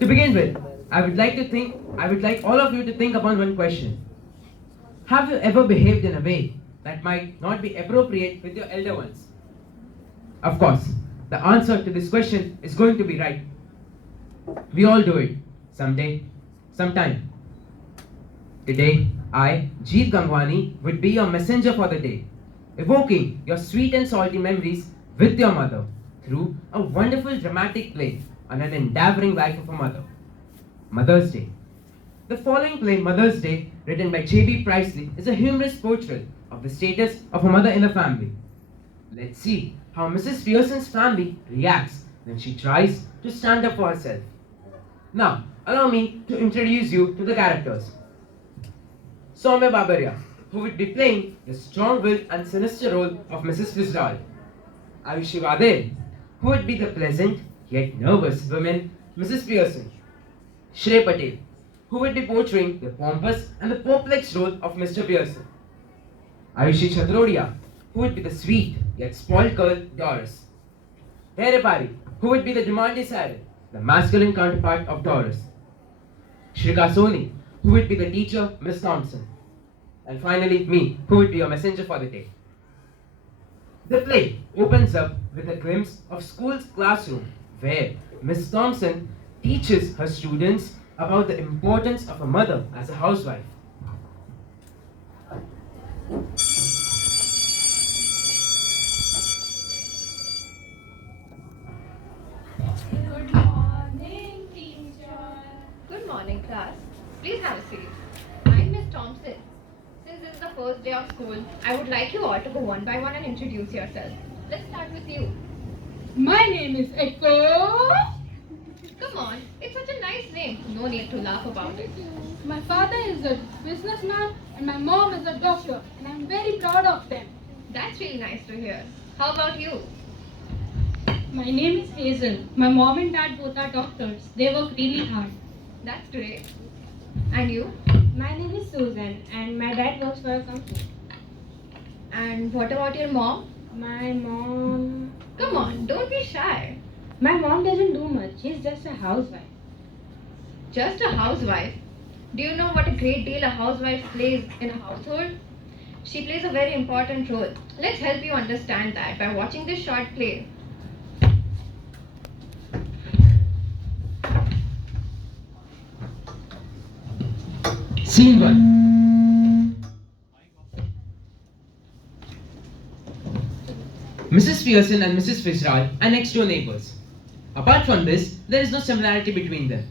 To begin with, I would like all of you to think upon one question. Have you ever behaved in a way that might not be appropriate with your elder ones? Of course, the answer to this question is going to be right. We all do it. Someday, sometime. Today, I, Jeet Gangwani, would be your messenger for the day, evoking your sweet and salty memories with your mother through a wonderful dramatic play on an endeavoring life of a mother. Mother's Day. The following play, Mother's Day, written by J.B.Priestley, is a humorous portrayal of the status of a mother in a family. Let's see how Mrs. Pearson's family reacts when she tries to stand up for herself. Now, allow me to introduce you to the characters. Soumya Babaria, who would be playing the strong-willed and sinister role of Mrs. Fitzgerald. Ayushi Vadel, who would be the pleasant yet nervous woman, Mrs. Pearson. Shrey Patel, who would be portraying the pompous and the perplexed role of Mr. Pearson. Ayushi Chatrodia, who would be the sweet yet spoiled girl, Doris. Here Pari, who would be the demanding siren, the masculine counterpart of Doris. Shrika Soni, who would be the teacher, Miss Thompson. And finally, me, who would be your messenger for the day. The play opens up with a glimpse of school's classroom where Miss Thompson teaches her students about the importance of a mother as a housewife. Good morning, teacher. Good morning, class. Please have a seat. I'm Miss Thompson. Since this is the first day of school, I would like you all to go one by one and introduce yourselves. Let's start with you. My name is Echo. Come on, it's such a nice name. No need to laugh about it. My father is a businessman and my mom is a doctor, and I'm very proud of them. That's really nice to hear. How about you? My name is Hazel. My mom and dad both are doctors. They work really hard. That's great. And you? My name is Susan and my dad works for a company. And what about your mom? My mom... Come on, don't be shy. My mom doesn't do much. She's just a housewife. Just a housewife? Do you know what a great deal a housewife plays in a household? She plays a very important role. Let's help you understand that by watching this short play. Scene 1. Mrs. Pearson and Mrs. Fitzgerald are next door neighbors. Apart from this, there is no similarity between them.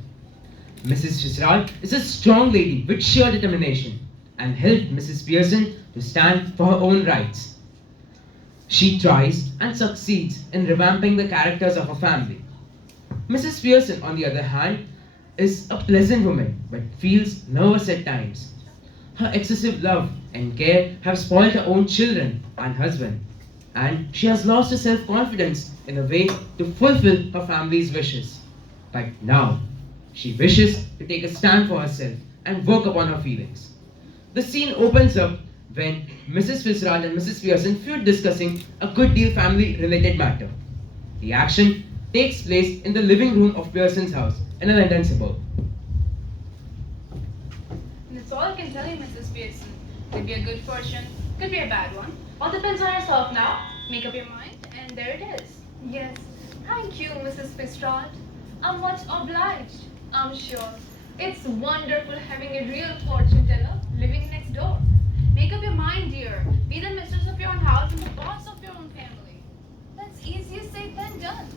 Mrs. Fitzgerald is a strong lady with sheer determination and helped Mrs. Pearson to stand for her own rights. She tries and succeeds in revamping the characters of her family. Mrs. Pearson, on the other hand, is a pleasant woman but feels nervous at times. Her excessive love and care have spoiled her own children and husband, and she has lost her self-confidence in a way to fulfill her family's wishes. But now, she wishes to take a stand for herself and work upon her feelings. The scene opens up when Mrs. Fitzgerald and Mrs. Pearson feud discussing a good deal family-related matter. The action takes place in the living room of Pearson's house in a London suburb. That's all I can tell you, Mrs. Pearson. Could be a good fortune, could be a bad one. All depends on yourself now. Make up your mind, and there it is. Yes, thank you, Mrs. Fitzgerald. I'm much obliged. I'm sure it's wonderful having a real fortune teller living next door. Make up your mind, dear. Be the mistress of your own house and the boss of your own family. That's easier said than done.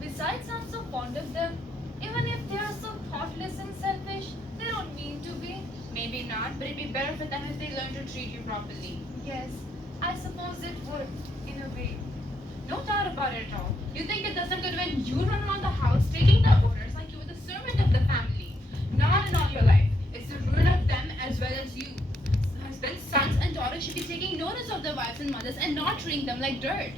Besides, I'm so fond of them. Even if they are so thoughtless and selfish, they don't mean to be. Maybe not, but it'd be better for them if they learn to treat you properly. Yes, I suppose it would, in a way. No doubt about it at all. You think it does them good when you run around the house taking the orders like you were the servant of the family. Not in all your life. It's the ruin of them as well as you. Husbands, sons, and daughters should be taking notice of their wives and mothers and not treating them like dirt.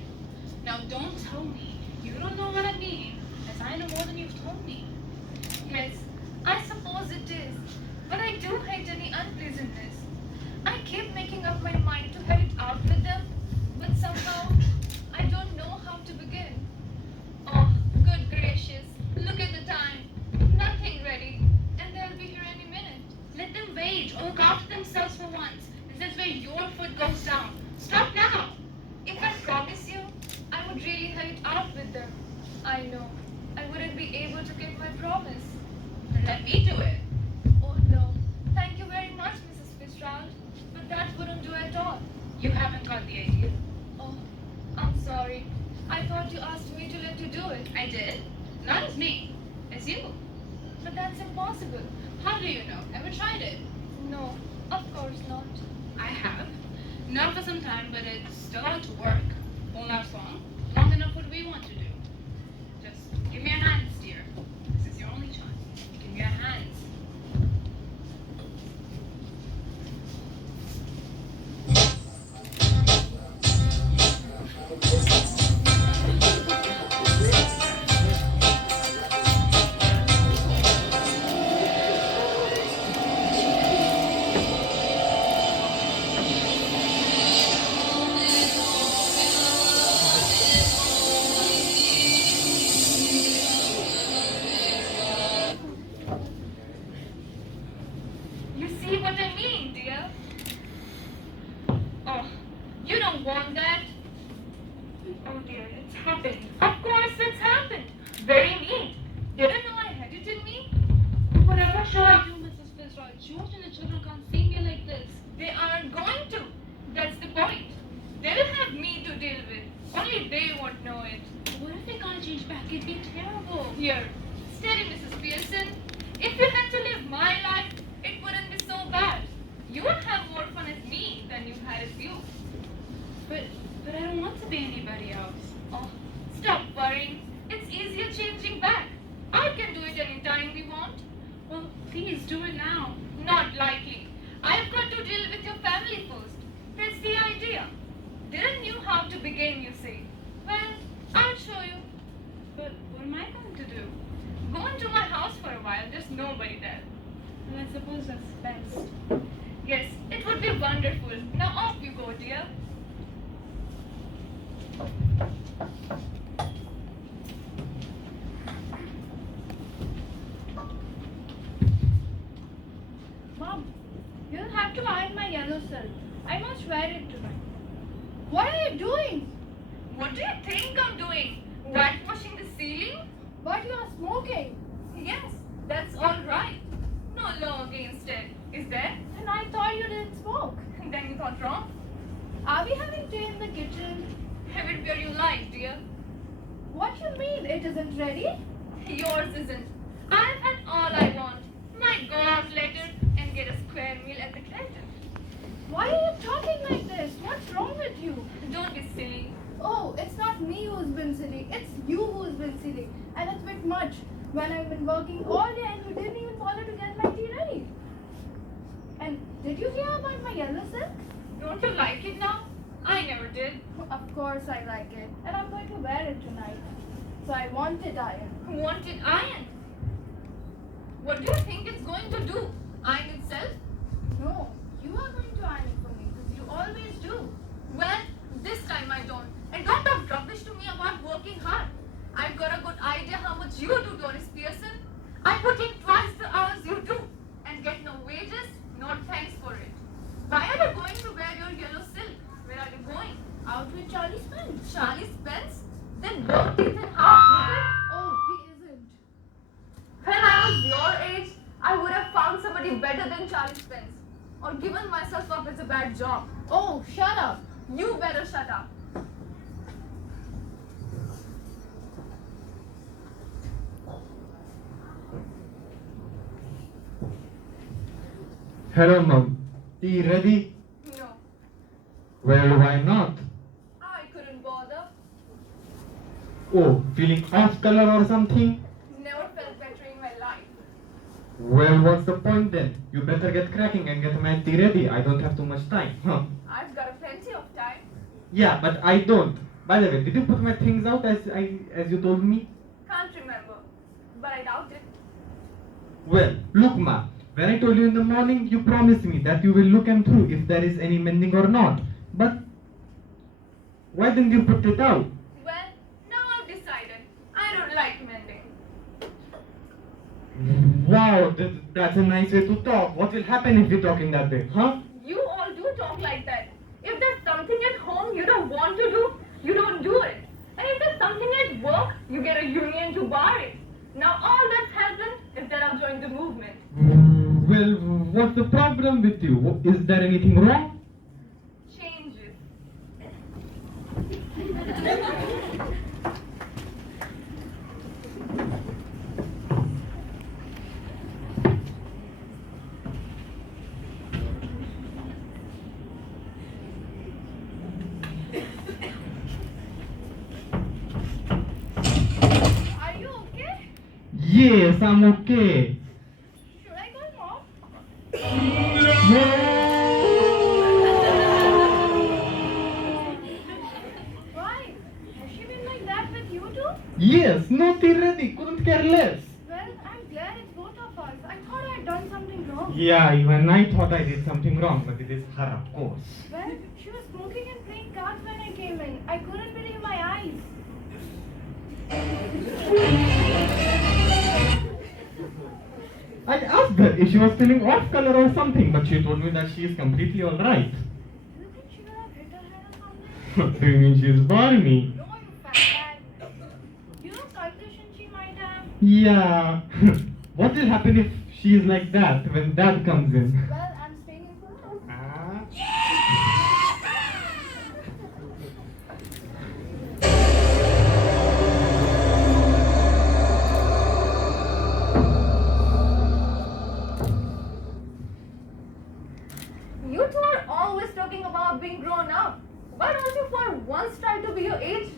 Now don't tell me you don't know what I mean, as I know more than you've told me. Yes, I suppose it is. But I do hate any unpleasantness. I keep making up my mind to head it out with them, but somehow I don't know how to begin. Oh, good gracious, look at the time. Nothing and let me do it. Oh no. Thank you very much, Mrs. Fitzgerald. But that wouldn't do at all. You haven't got the idea. Oh, I'm sorry. I thought you asked me to let you do it. I did. Not as me, as you. But that's impossible. How do you know? Ever tried it? No, of course not. I have. Not for some time, but it's still out to work. Won't last long. Long enough what we want to do. Just give me your hands, dear. This is your only chance. Give me your hands. You see what I mean, dear? Oh, you don't want that. Oh dear, it's happened. Of course it's happened. Very neat. Didn't know I had it in me. Whatever shall I do, Mrs. Fitzroy? George and the children can't see me like this. They aren't going to. That's the point. They will have me to deal with. Only they won't know it. What if they can't change back? It'd be terrible. Here, steady, Mrs. Pearson. If you had to live my life, it wouldn't be so bad. You would have more fun as me than you had as you. But I don't want to be anybody else. Oh, stop worrying. It's easier changing back. I can do it anytime we want. Well, please do it now. Not likely. I've got to deal with your family first. That's the idea. Didn't know how to begin, you see. Well, I'll show you. But what am I going to do? Go into my house for a while. There's nobody there. Well, I suppose that's best. Yes, it would be wonderful. Now off you go, dear. Mom, you'll have to iron my yellow silk. I must wear it tonight. What are you doing? What do you think I'm doing? Whitewashing the ceiling? But you are smoking. Yes, that's all right. No law against it, is there? And I thought you didn't smoke. Then you thought wrong. Are we having tea in the kitchen? Have it where you like, dear. What you mean it isn't ready? Yours isn't. I've had all I want. Might go out later and get a square meal at the Clayton. Why are you talking like this? What's wrong with you? Don't be silly. Oh, it's not me who's been silly. It's you who's been silly. And it's a bit much when I've been working all day and you didn't even bother to get my tea ready. And did you hear about my yellow silk? Don't you like it now? I never did. Of course I like it. And I'm going to wear it tonight. So I want it ironed. Want it ironed? What do you think it's going to do? Iron itself? No, you are going to iron it for me because you always do. Well, this time I don't. And don't talk rubbish to me about working hard. I've got a good idea how much you do, Doris Pearson. I put in twice the hours you do and get no wages, no thanks for it. Why are you going to wear your yellow silk? Where are you going? Out with Charlie Spence. Charlie Spence? Then both teeth in half. Oh, he isn't. When I was your age, I would have found somebody better than Charlie Spence. Or given myself up as a bad job. Oh, shut up. You better shut up. Hello, Mom. Tea ready? No, Well, why not? I couldn't bother. Oh, feeling off color or something? Never felt better in my life. Well, what's the point then? You better get cracking and get my tea ready. I don't have too much time. Huh? I've got a plenty of time. Yeah, but I don't. By the way, did you put my things out as you told me? Can't remember. But I doubt it. Well, look, Ma. When I told you in the morning, you promised me that you will look and through if there is any mending or not. But why didn't you put it out? Well, now I've decided. I don't like mending. Wow, that's a nice way to talk. What will happen if you talk in that way, huh? You all do talk like that. If there's something at home you don't want to do, you don't do it. And if there's something at work, you get a union to bar it. Now all that's happened is that I've joined join the movement. Well, what's the problem with you? Is there anything wrong? Changes. Are you okay? Yes, I'm okay. Should I call mom? Why? Has she been like that with you too? Yes, naughty ready, couldn't care less. Well, I'm glad it's both of us. I thought I had done something wrong. Yeah, even I thought I did something wrong, but it is her, of course. Well, she was smoking and playing cards when I came in. I couldn't believe my eyes. I asked her if she was feeling off color or something, but she told me that she is completely alright. Do you think she would have hit her head or something? Do you mean she is balmy? No, you fat man. You know concussion she might have? Yeah. What will happen if she is like that when dad comes in? Well, I'm staying in for now. Ah. You two are always talking about being grown up. Why don't you for once try to be your age?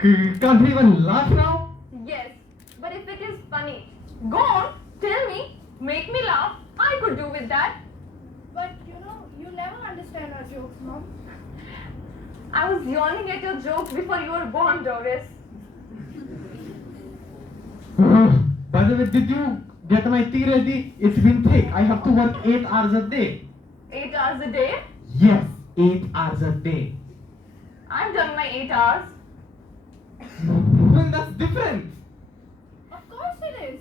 Can't we even laugh now? Yes, but if it is funny, go on, tell me, make me laugh. I could do with that. But you know, you never understand our jokes, Mom. I was yawning at your jokes before you were born, Doris. By the way, did you get my tea ready? It's been thick. I have to work 8 hours a day. 8 hours a day? Yes, 8 hours a day. I've done my 8 hours. Well, that's different. Of course it is.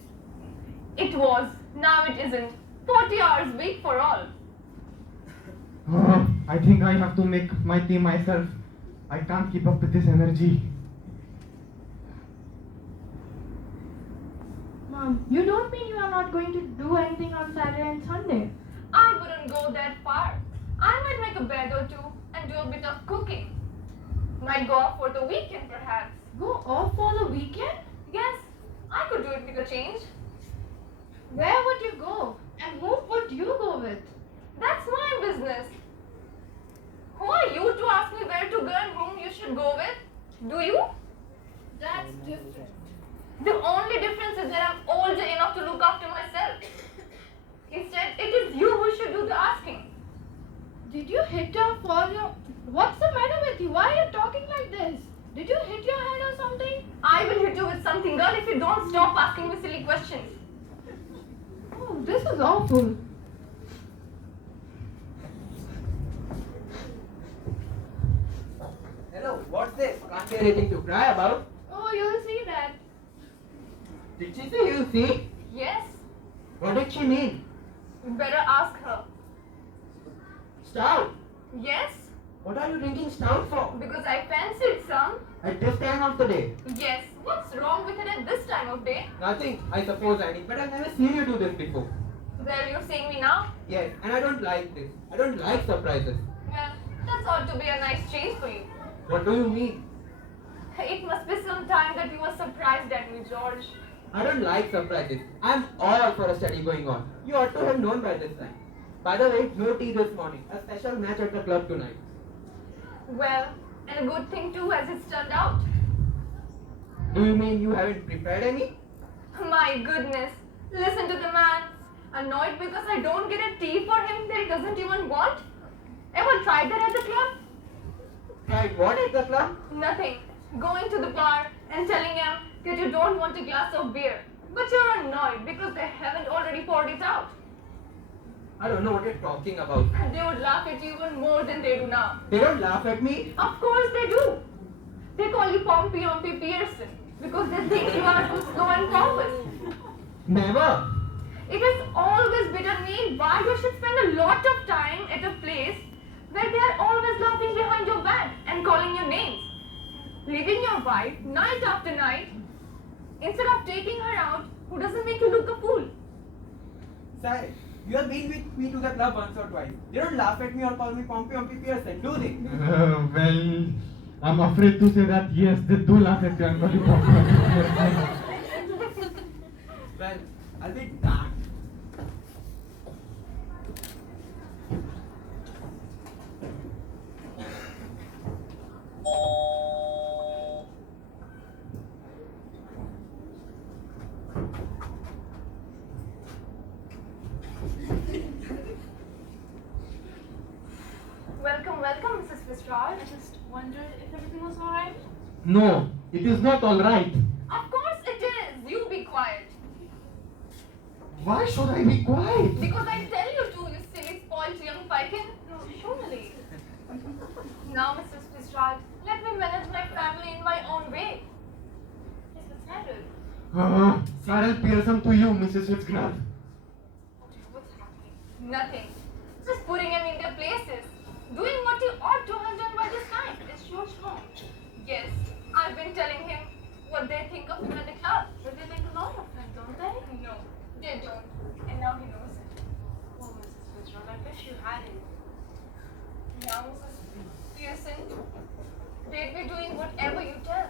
It was. Now it isn't. 40 hours week for all. I think I have to make my tea myself. I can't keep up with this energy. Mom, you don't mean you are not going to do anything on Saturday and Sunday? I wouldn't go that far. I might make a bed or two and do a bit of cooking. Might go off for the weekend perhaps. Go off for the weekend? Yes, I could do it with a change. Where would you go? And who would you go with? That's my business. Who are you to ask me where to go and whom you should go with? Do you? That's different. The only difference is that I'm older enough to look after myself. Instead, it is you who should do the asking. Did you hit or fall your... What's the matter with you? Why are you talking like this? Did you hit your head or something? I will hit you with something, girl, if you don't stop asking me silly questions. Oh, this is awful. Hello, what's this? Can't be anything to cry about. Oh, you'll see that. Did she say you'll see? Yes, What did she mean? you better ask her. Stout? Yes, What are you drinking stout for? because I fancied some. At this time of the day? Yes, what's wrong with it at this time of day? Nothing, I suppose, Annie, but I've never seen you do this before. Well, you're seeing me now? Yes, and I don't like this. I don't like surprises. Well, that's ought to be a nice change for you. What do you mean? It must be some time that you were surprised at me, George. I don't like surprises. I'm all for a study going on. You ought to have known by this time. By the way, no tea this morning. A special match at the club tonight. Well, and a good thing too as it's turned out. Do you mean you haven't prepared any? My goodness, listen to the man. Annoyed because I don't get a tea for him that he doesn't even want? Ever tried that at the club? Tried what at the club? Nothing. Going to the bar and telling him that you don't want a glass of beer. But you're annoyed because they haven't already poured it out. I don't know what you're talking about. They would laugh at you even more than they do now. They don't laugh at me. Of course they do. They call you Pompey Pearson because they think you are too slow and pompous. Never. It has always bitten me why you should spend a lot of time at a place where they are always laughing behind your back and calling you names. Leaving your wife night after night instead of taking her out who doesn't make you look a fool. silent. You have been with me to the club once or twice. They don't laugh at me or call me Pompey Pearson, do they? Well, I'm afraid to say that yes, they do laugh at you and call you Well, I'll be damned. Welcome, Mrs. Fitzgerald. I just wondered if everything was alright. No, it is not all right. Of course it is. You be quiet. Why should I be quiet? Because I tell you to, you silly spoiled young Pikin. No, surely. Now, Mrs. Fitzgerald, let me manage my family in my own way. Yes, what's happened? Sarah Pearson to you, Mrs. Fitzgerald. What's happening? Nothing. Just putting him in their places. Doing what he ought to have done by this time. It's George wrong. Yes, I've been telling him what they think of him at the club. But they think a lot of him, don't they? No, they don't. And now he knows it. Oh, Mrs. Fitzgerald, I wish you had it. Now, Mrs. Pearson, they'll be doing whatever you tell.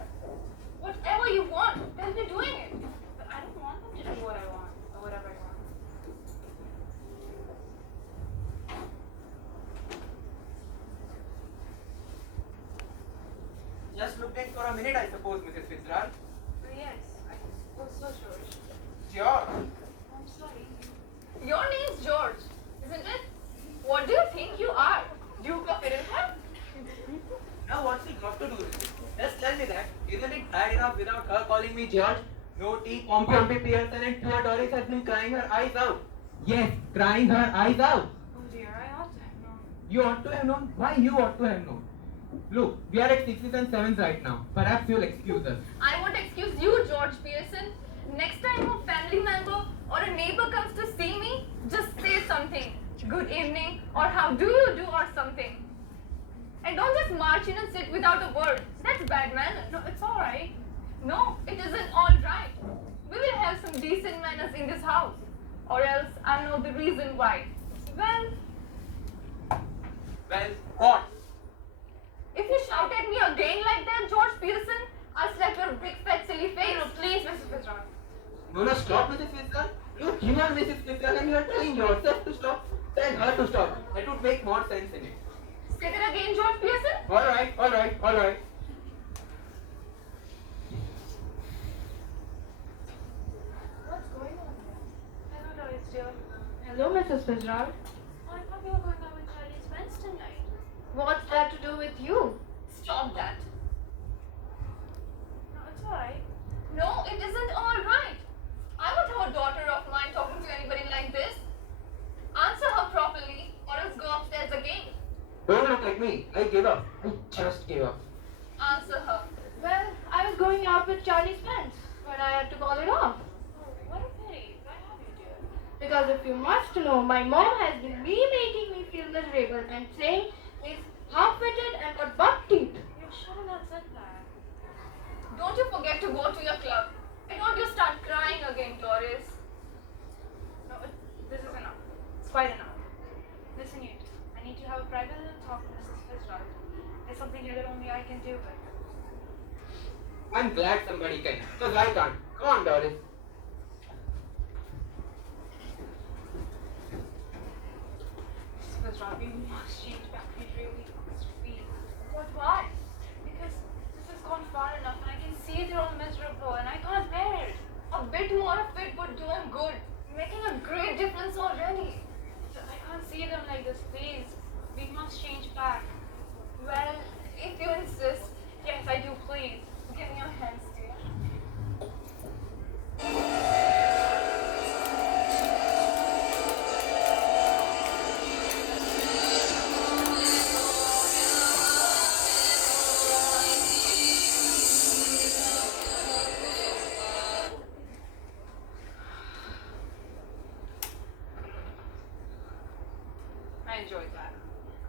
Whatever you want, they'll be doing it. But I don't want them to do what I want, or whatever I want. Just looked in for a minute, I suppose, Mrs. Fitzgerald. Yes, I was so George. George. I'm sorry. Your name's George, isn't it? What do you think you are? Duke of Edinburgh? Now what's it got to do with it? Just tell me that. Isn't it bad enough without her calling me George? No tea, Pompey Pearson and poor Doris has been crying her eyes out. Yes, crying her eyes out. Oh dear, I ought to have known. You ought to have known? Why you ought to have known? Look, we are at 6s and 7s right now. Perhaps you'll excuse us. I won't excuse you, George Pearson. Next time a family member or a neighbor comes to see me, just say something. Good evening, or how do you do, or something. And don't just march in and sit without a word. That's bad manners. No, it's alright. No, it isn't alright. We will have some decent manners in this house. Or else I'll know the reason why. Well, What? if you shout at me again like that, George Pearson, I'll slap your big fat silly face. No, please, Mrs. Fitzgerald. No, stop, Mrs. Fitzgerald. Look, you are Mrs. Fitzgerald and you are telling yourself to stop. Tell her to stop. That would make more sense in it. Say that again, George Pearson. Alright. What's going on here? Hello, Doris, dear. Hello, Mrs. Fitzgerald. I thought we were going out with Charlie's friends tonight. What's that to do with you? Stop that. No, it's alright. No, it isn't alright. I would have a daughter of mine talking to anybody like this. Answer her properly, or else go upstairs again. Don't look like me. I gave up. I just gave up. Answer her. Well, I was going out with Charlie's friends, but I had to call it off. Oh, what a pity. Why have you, dear? Because if you must know, my mom has been making me feel miserable and saying he's half-witted and got buck teeth. You shouldn't have said that. Don't you forget to go to your club. And don't you start crying again, Doris. No, this is enough. It's quite enough. Listen, you. I need to have a private little talk with Mrs. Fitzgerald. There's something here that only I can deal with. I'm glad somebody can. Because I can't. Come on, Doris. Mrs. Fitzgerald, we must change back. We really must. But why? Because this has gone far enough and I can see they're all miserable and I can't bear it. A bit more of it would do them good. Making a great difference already. I can't see them like this, please. We must change back. Well, if you insist, yes, I do, please. Give me your hands, dear. I enjoyed that.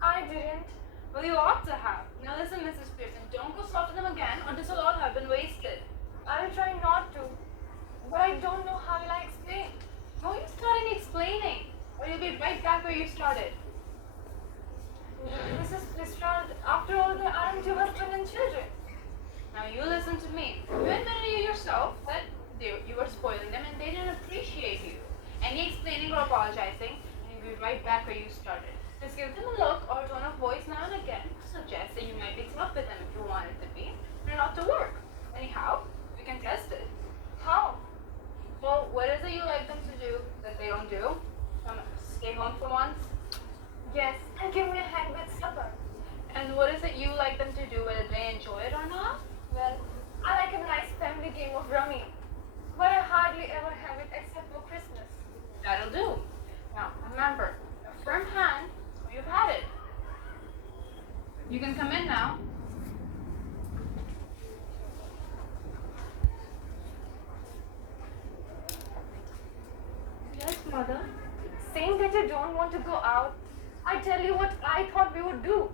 I didn't. Well, you ought to have. Now listen, Mrs. Pearson, don't go slaughter them again or this will all have been wasted. I'll try not to. But I don't know how will I explain. No, you start any explaining. where you started. Mrs. Lestrade, after all, they aren't your husband and children. Now you listen to me. You admitted yourself that you were spoiling them and they didn't appreciate you. Any explaining or apologizing, and you'll be right back where you started. Just give them a look or a tone of voice now and again to suggest that you might be tough with them if you wanted to be, or not to work. Anyhow, we can test it. How? Well, what is it you like them to do that they don't do? Stay home for once. Yes, and give me a hand-made supper. And what is it you like them to do, whether they enjoy it or not? Well, I like a nice family game of rummy, but I hardly ever have it except for Christmas. That'll do. Now, remember, a firm hand, or you've had it. You can come in now. Yes, Mother. Saying that you don't want to go out, I tell you what I thought we would do.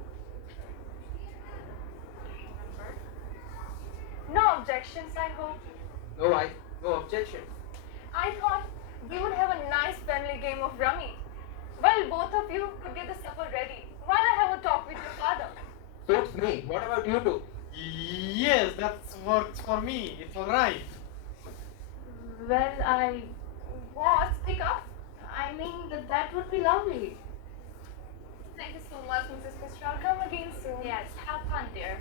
No objections, I hope. No wife, no objection. I thought we would have a nice family game of rummy. Well, both of you could get the supper ready while I have a talk with your father. Suits me. What about you two? Yes, that works for me. It's alright. Well, What? Speak up. I mean, that would be lovely. Thank you so much, Mrs. Lestrade. Come again soon. Yes, have fun, dear.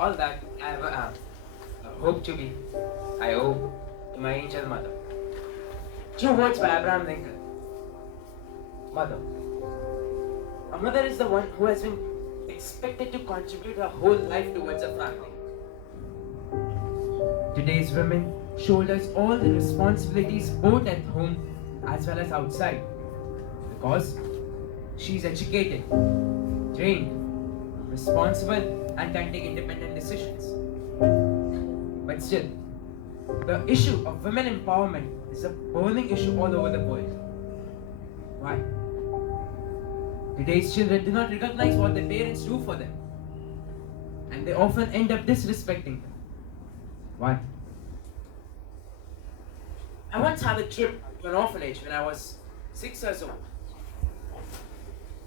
All that I ever am, or hope to be, I owe to my angel mother. Two words by Abraham Lincoln. Mother. A mother is the one who has been expected to contribute her whole life towards a family. Today's women shoulders all the responsibilities both at home as well as outside, because she is educated, trained, responsible, and can take independent decisions. But still, the issue of women empowerment is a burning issue all over the world. Why? Today's children do not recognize what their parents do for them, and they often end up disrespecting them. Why? I once had a trip to an orphanage when I was 6 years old.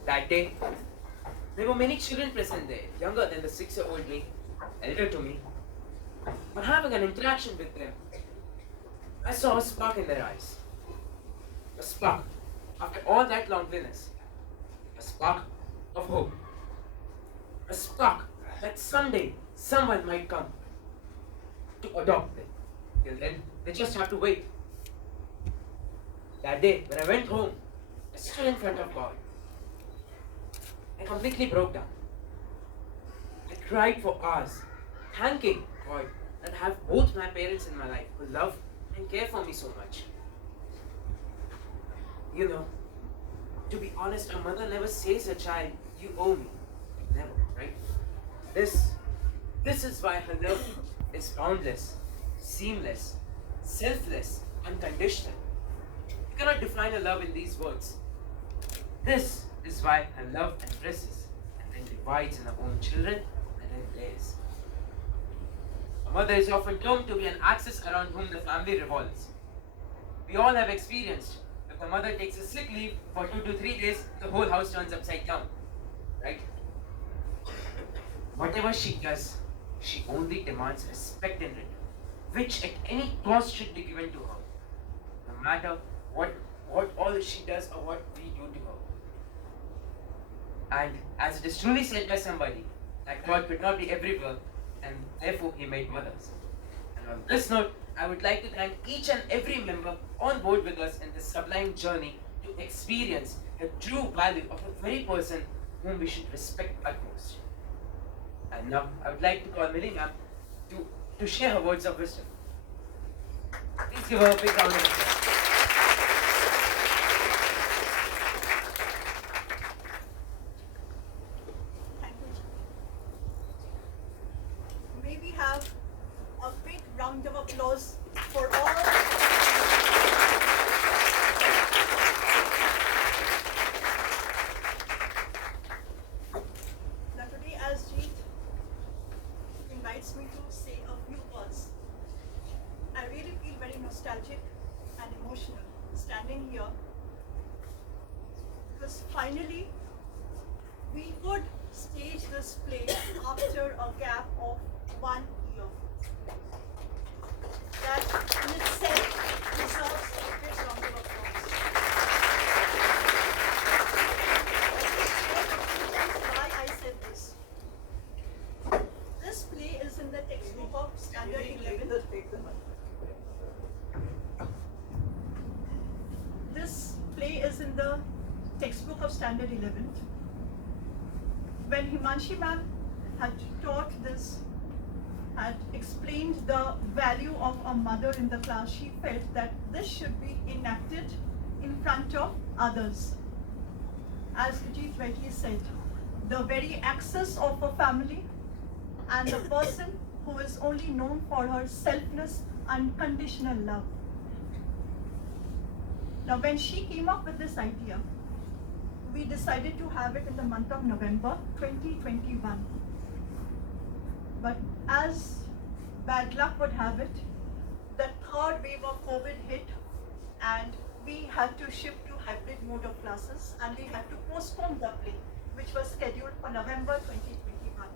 That day, there were many children present there, younger than the 6-year-old me, elder to me. But having an interaction with them, I saw a spark in their eyes. A spark, after all that loneliness. A spark of hope. A spark cock that someday someone might come to adopt them. Till then, they just have to wait. That day, when I went home, I stood in front of God. I completely broke down. I cried for hours, thanking God that I have both my parents in my life who love and care for me so much. You know, to be honest, a mother never says to a child, you owe me. Never, right? This is why her love is boundless, seamless, selfless, unconditional. You cannot define her love in these words. This is why her love embraces and then divides in her own children and then blares. A mother is often termed to be an axis around whom the family revolves. We all have experienced if the mother takes a sick leave for 2 to 3 days, the whole house turns upside down. Right? Whatever she does, she only demands respect in return, which at any cost should be given to her, no matter what all she does or what we do to her. And as it is truly said by somebody, that God could not be everywhere, and therefore He made mothers. And on this note, I would like to thank each and every member on board with us in this sublime journey to experience the true value of a very person whom we should respect utmost. And now, I would like to call Mili ma'am to share her words of wisdom. Please give her a big round of applause. Thank you. May we have a big round of applause for all. Now today, as Jeet invites me to say a few words, I really feel very nostalgic and emotional standing here, because finally we could stage this play after a gap of 1 year. That in itself deserves a big round of applause. Why I said this. This play is in the textbook of Standard 11. This play is in the textbook of Standard 11. When Himanshi ma'am had taught this, had explained the value of a mother in the class, she felt that this should be enacted in front of others. As J.B.Priestley said, the very axis of a family and the person who is only known for her selfless, unconditional love. Now, when she came up with this idea, we decided to have it in the month of November 2021. But as bad luck would have it, the third wave of COVID hit and we had to shift to hybrid mode of classes and we had to postpone the play, which was scheduled for November 2021.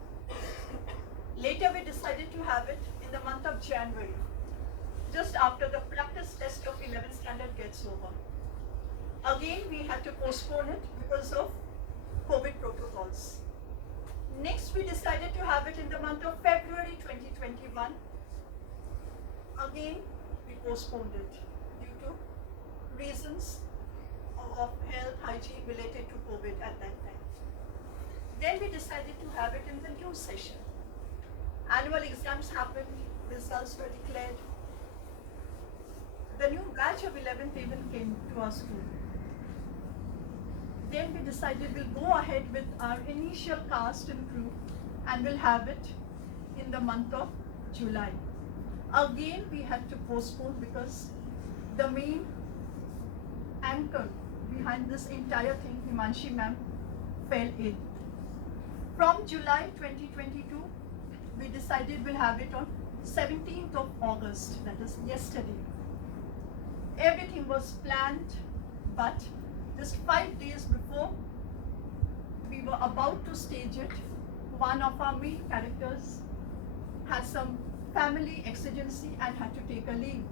Later, we decided to have it in the month of January, just after the practice test of 11th standard gets over. Again, we had to postpone it because of COVID protocols. Next, we decided to have it in the month of February 2021. Again, we postponed it due to reasons of health, hygiene related to COVID at that time. Then we decided to have it in the new session. Annual exams happened, results were declared. The new batch of 11th even came to our school. Then we decided we'll go ahead with our initial cast and crew and we'll have it in the month of July. Again, we had to postpone because the main anchor behind this entire thing, Himanshi ma'am, fell ill. From July 2022, we decided we'll have it on 17th of August, that is yesterday. Everything was planned, but just 5 days before we were about to stage it, one of our main characters had some family exigency and had to take a leave.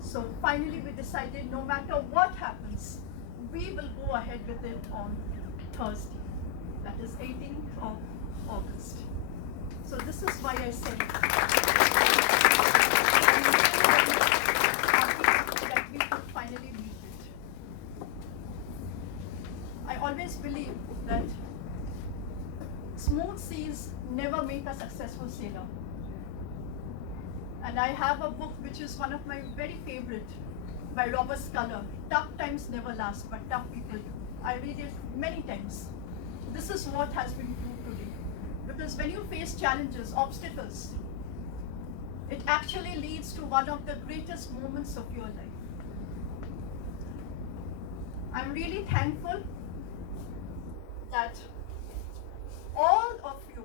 So finally we decided no matter what happens, we will go ahead with it on Thursday. that is 18th of August. So this is why I said I'm very happy that we could finally meet it. I always believe that smooth seas never make a successful sailor. And I have a book which is one of my very favorite by Robert Sculler, Tough Times Never Last, but Tough People Do. I read it many times. This is what has been proved today. Because when you face challenges, obstacles, it actually leads to one of the greatest moments of your life. I'm really thankful that all of you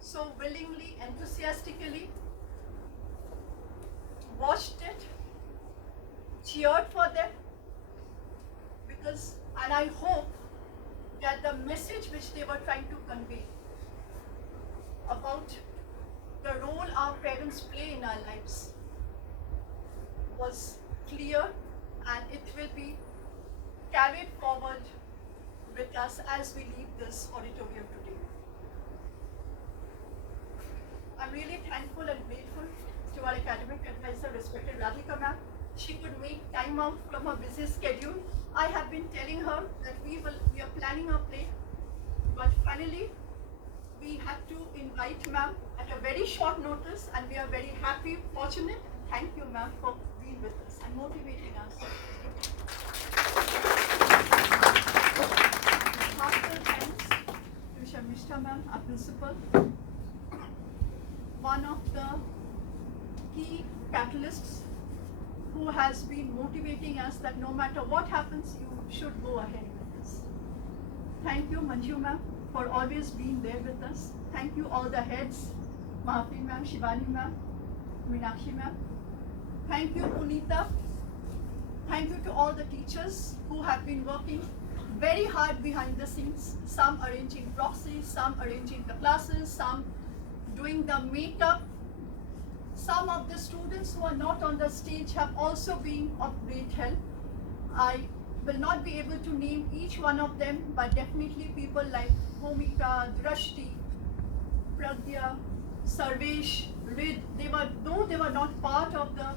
so willingly, enthusiastically watched it, cheered for them, because, and I hope that the message which they were trying to convey about the role our parents play in our lives was clear, and it will be carried forward with us as we leave this auditorium today. I'm really thankful and grateful to our academic advisor, respected Radhika ma'am. She could make time out from her busy schedule. I have been telling her that we are planning a play, but finally we had to invite ma'am at a very short notice, and we are very happy, fortunate. Thank you ma'am for being with us and motivating us. Heartfelt thanks to Sharmistha ma'am, our principal, one of the key catalysts who has been motivating us that no matter what happens, you should go ahead with this. Thank you, Manju ma'am, for always being there with us. Thank you, all the heads, Mahapi ma'am, Shivani ma'am, Meenakshi ma'am. Thank you, Punita. Thank you to all the teachers who have been working very hard behind the scenes, some arranging proxies, some arranging the classes, some doing the makeup. Some of the students who are not on the stage have also been of great help. I will not be able to name each one of them, but definitely people like Bhumika, Drashti, Pragya, Sarvesh, Rid, though they were not part of the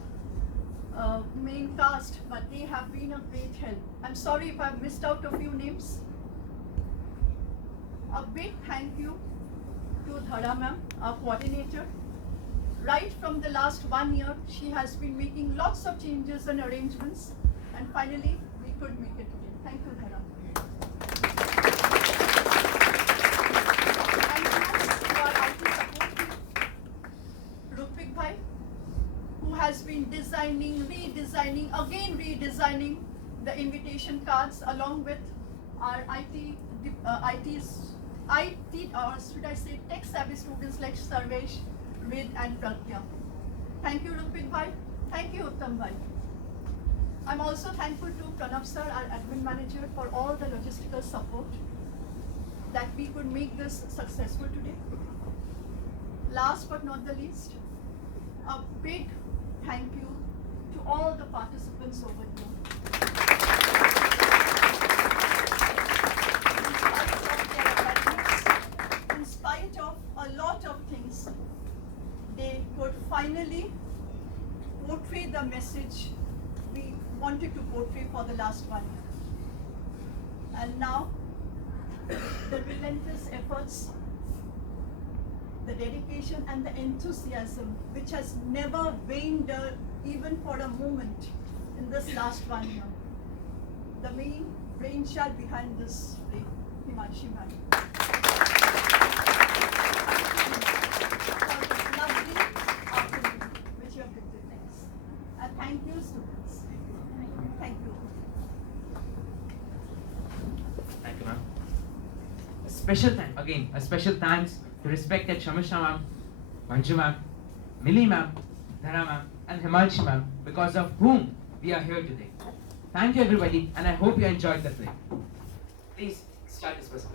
main cast, but they have been a great help. I'm sorry if I've missed out a few names. A big thank you to Dhara ma'am, our coordinator. Right from the last 1 year, she has been making lots of changes and arrangements, and finally we could make it today. Thank you, Dhara. And thanks to our IT support team, Rupik Bhai, who has been designing, redesigning the invitation cards along with our tech-savvy students like Sarvesh, Rid and Pragya. Thank you, Rupik Bhai. Thank you, Uttam Bhai. I'm also thankful to Pranav sir, our admin manager, for all the logistical support that we could make this successful today. Last but not the least, a big thank you to all the participants over here. In spite of a lot of things, they could finally portray the message we wanted to portray for the last 1 year. And now, the relentless efforts, the dedication and the enthusiasm, which has never waned even for a moment in this last 1 year. The main brainchild behind this play, Himanshi ma'am. For this lovely afternoon which you have been with us. And thank you, students. Thank you. Thank you, ma'am. A special thanks to respected Sharmistha ma'am, Manju ma'am, Mili ma'am, Dhara ma'am, and Himanshi ma'am, because of whom we are here today. Thank you, everybody, and I hope you enjoyed the play. Please start this person.